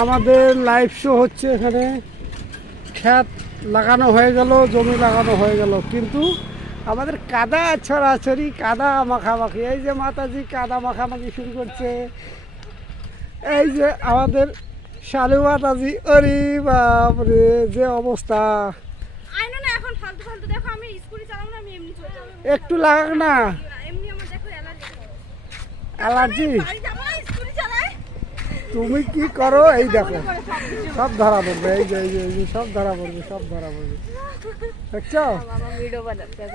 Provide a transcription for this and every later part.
আমাদের live show হচ্ছে এখানে। ক্ষেত লাগানো হয়ে গেল, জমি লাগানো হয়ে গেল, কিন্তু আমাদের কাদা ছড়াছড়ি, কাদা মাখামাখি। এই যে মাতাজি কাদা মাখামাখি শুরু করছে। এই যে আমাদের শালু মাতাজি, অরে বাপরে যে অবস্থা। একটু লাগাক না, অ্যালার্জি। তুমি কি করো? এই দেখো সব ধরা পড়বে, এই যে সব ধরা পড়বে, সব ধরা পড়বে, দেখছো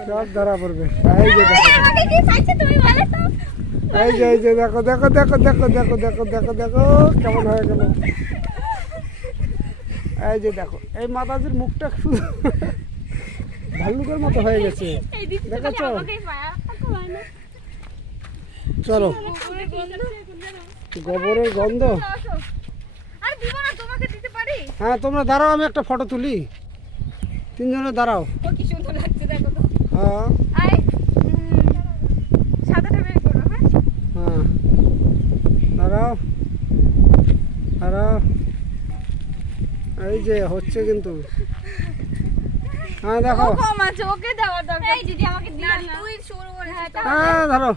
সব ধরা পড়বে। এই যে দেখো, এই যে দেখো দেখো দেখো দেখো দেখো দেখো দেখো দেখো কেমন হয়ে গেল। এই যে দেখো, এই মাতাজির মুখটা শুধু ভাল্লুকের মতো হয়ে গেছে, দেখেছো? চলো, গোবরের গন্ধ। হ্যাঁ তোমরা দাঁড়াও, আমি একটা ফটো তুলি। তিনজনে দাঁড়াও। হ্যাঁ হ্যাঁ, দাঁড়াও দাঁড়াও। এই যে হচ্ছে কিন্তু, হ্যাঁ দেখো, হ্যাঁ ধরো।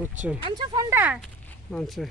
হচ্ছে আনছে।